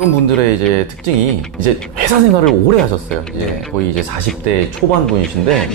그런 분들의 이제 특징이 이제 회사 생활을 오래 하셨어요. 이제 거의 이제 40대 초반 분이신데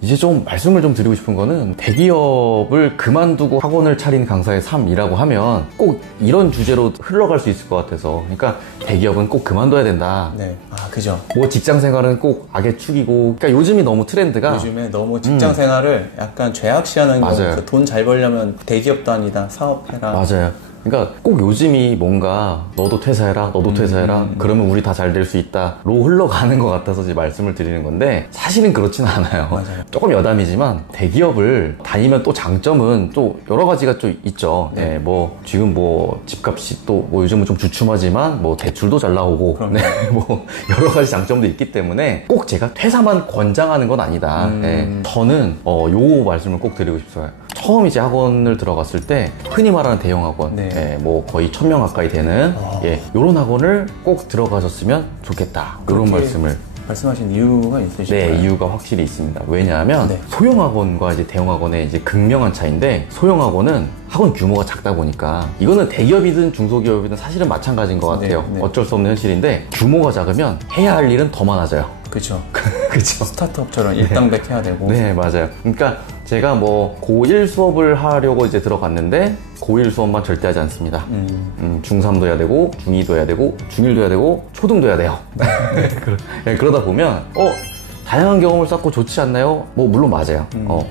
이제 좀 말씀을 좀 드리고 싶은 거는 대기업을 그만두고 학원을 차린 강사의 삶이라고 하면 꼭 이런 주제로 흘러갈 수 있을 것 같아서, 그러니까 대기업은 꼭 그만둬야 된다. 네. 아, 그죠. 뭐 직장 생활은 꼭 악의 축이고, 그러니까 요즘이 너무 트렌드가 요즘에 너무 직장 생활을 약간 죄악시하는 거. 맞아요. 돈 잘 벌려면 대기업도 아니다, 사업해라. 맞아요. 그러니까 꼭 요즘이 뭔가 너도 퇴사해라, 너도 퇴사해라, 그러면 우리 다 잘 될 수 있다로 흘러가는 것 같아서 이제 말씀을 드리는 건데, 사실은 그렇진 않아요. 맞아요. 조금 여담이지만 대기업을 다니면 또 장점은 또 여러 가지가 좀 있죠. 네. 네, 뭐 지금 뭐 집값이 또 뭐 요즘은 좀 주춤하지만 뭐 대출도 잘 나오고, 그럼요. 네, 뭐 여러 가지 장점도 있기 때문에 꼭 제가 퇴사만 권장하는 건 아니다. 네, 저는 요 말씀을 꼭 드리고 싶어요. 처음 이제 학원을 들어갔을 때 흔히 말하는 대형 학원, 네. 예, 뭐 거의 1000명 가까이 되는 요런 학원을 꼭 들어가셨으면 좋겠다. 이런 말씀을. 말씀하신 이유가 있으실까요? 네, 이유가 확실히 있습니다. 왜냐하면 네. 소형학원과 이제 대형학원의 이제 극명한 차이인데, 소형학원은 학원 규모가 작다 보니까, 이거는 대기업이든 중소기업이든 사실은 마찬가지인 것 같아요. 네. 어쩔 수 없는 현실인데, 규모가 작으면 해야 할 일은 더 많아져요. 그죠. 그죠. 스타트업처럼 일당백 해야 되고. 네, 맞아요. 그러니까 제가 뭐 고1 수업을 하려고 이제 들어갔는데, 고1 수업만 절대 하지 않습니다. 중3도 해야 되고, 중2도 해야 되고, 중1도 해야 되고, 초등도 해야 돼요. 네, 그러다 보면 다양한 경험을 쌓고 좋지 않나요? 뭐 물론 맞아요.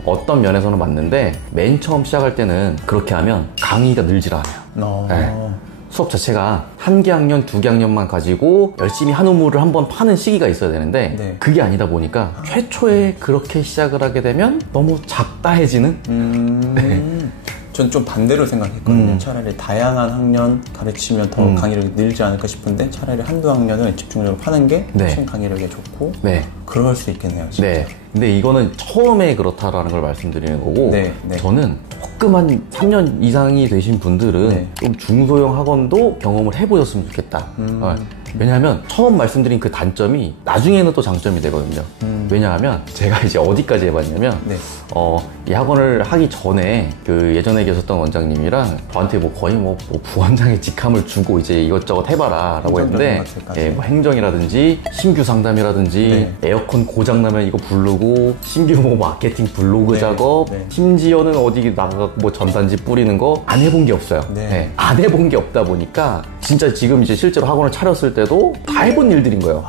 어떤 면에서는 맞는데, 맨 처음 시작할 때는 그렇게 하면 강의가 늘질 않아요. 네. 수업 자체가 한 개 학년, 두 개 학년만 가지고 열심히 한 우물을 한번 파는 시기가 있어야 되는데, 네. 그게 아니다 보니까 최초에 그렇게 시작을 하게 되면 너무 잡다해지는? 전 좀 반대로 생각했거든요. 차라리 다양한 학년 가르치면 더 강의력이 늘지 않을까 싶은데, 차라리 한두 학년을 집중적으로 파는 게 훨씬 강의력에 좋고, 네. 그럴 수 있겠네요, 진짜. 네. 근데 이거는 처음에 그렇다라는 걸 말씀드리는 거고, 네, 네. 저는 조금만 3년 이상이 되신 분들은 네. 좀 중소형 학원도 경험을 해보셨으면 좋겠다. 왜냐하면 처음 말씀드린 그 단점이 나중에는 또 장점이 되거든요. 왜냐하면 제가 이제 어디까지 해봤냐면, 네. 이 학원을 하기 전에 그 예전에 계셨던 원장님이랑 저한테 뭐 거의 뭐 부원장의 직함을 주고 이제 이것저것 해봐라 라고 했는데, 뭐 행정이라든지 신규 상담이라든지 에어컨 고장나면 이거 부르고, 신규 뭐 마케팅 블로그 작업, 심지어는 어디 나가고 뭐 전단지 뿌리는 거 안 해본 게 없어요. 안 해본 게 없다 보니까 진짜 지금 이제 실제로 학원을 차렸을 때도 다 해본 일들인 거예요.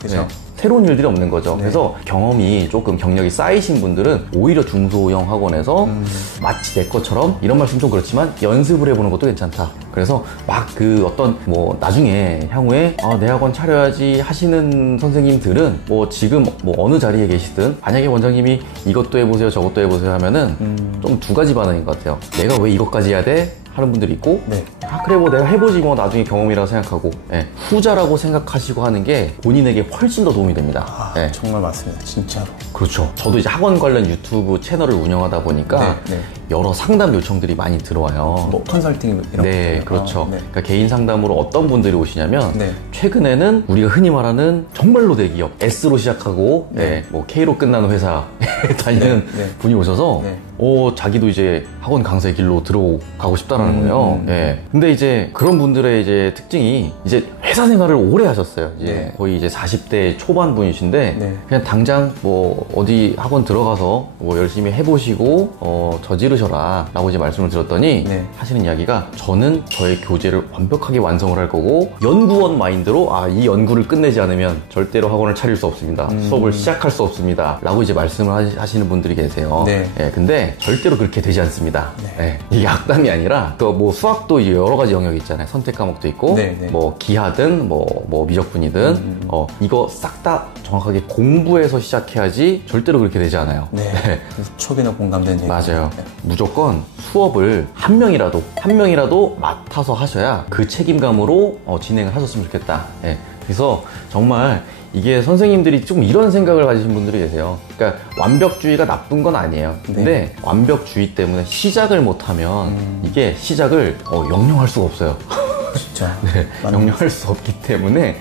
그죠. 새로운 일들이 없는 거죠. 그래서 경험이 조금 경력이 쌓이신 분들은 오히려 중소형 학원에서 마치 내 것처럼, 이런 말씀 좀 그렇지만 연습을 해보는 것도 괜찮다. 그래서 막 그 어떤 뭐 나중에 향후에 내 학원 차려야지 하시는 선생님들은 뭐 지금 뭐 어느 자리에 계시든, 만약에 원장님이 이것도 해보세요 저것도 해보세요 하면은 좀 두 가지 반응인 것 같아요. 내가 왜 이것까지 해야 돼? 하는 분들이 있고, 그래 뭐 내가 해보지 뭐 나중에 경험이라고 생각하고, 후자라고 생각하시고 하는 게 본인에게 훨씬 더 도움이 됩니다. 정말 맞습니다, 진짜로. 그렇죠. 저도 이제 학원 관련 유튜브 채널을 운영하다 보니까 여러 상담 요청들이 많이 들어와요. 뭐 컨설팅 이런 네, 그렇죠. 그러니까 개인 상담으로 어떤 분들이 오시냐면, 최근에는 우리가 흔히 말하는 정말로 대기업 S로 시작하고 뭐 K로 끝나는 회사에 다니는 분이 오셔서 자기도 이제 학원 강사의 길로 들어가고 싶다라는 거예요. 근데 이제 그런 분들의 이제 특징이 이제 회사 생활을 오래 하셨어요. 이제 거의 이제 40대 초반 분이신데, 그냥 당장 뭐 어디 학원 들어가서 뭐 열심히 해보시고 저지르셔라 라고 이제 말씀을 드렸더니 하시는 이야기가, 저는 저의 교재를 완벽하게 완성을 할 거고, 연구원 마인드로 이 연구를 끝내지 않으면 절대로 학원을 차릴 수 없습니다. 수업을 시작할 수 없습니다 라고 이제 말씀을 하시는 분들이 계세요. 근데 절대로 그렇게 되지 않습니다. 이게 악담이 아니라, 또 뭐 수학도 이제 여러 가지 영역이 있잖아요. 선택 과목도 있고, 뭐 기하든 뭐 미적분이든 이거 싹 다 정확하게 공부해서 시작해야지 절대로 그렇게 되지 않아요. 초기는 공감되는 얘기. 맞아요. 무조건 수업을 한 명이라도 맡아서 하셔야 그 책임감으로 진행을 하셨으면 좋겠다. 그래서 정말 이게 선생님들이 좀 이런 생각을 가지신 분들이 계세요. 그러니까 완벽주의가 나쁜 건 아니에요. 근데 완벽주의 때문에 시작을 못하면 이게 시작을 영영할 수가 없어요. 진짜. 영영할 수 없기 때문에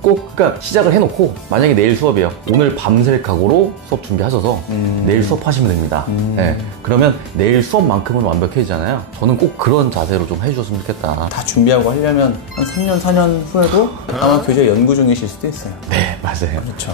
꼭 그러니까 시작을 해놓고 만약에 내일 수업이에요. 오늘 밤샐 각오로 수업 준비하셔서 내일 수업하시면 됩니다. 네. 그러면 내일 수업만큼은 완벽해지잖아요. 저는 꼭 그런 자세로 좀 해주셨으면 좋겠다. 다 준비하고 하려면 한 3년, 4년 후에도 아마 교재 연구 중이실 수도 있어요. 네, 맞아요. 그렇죠.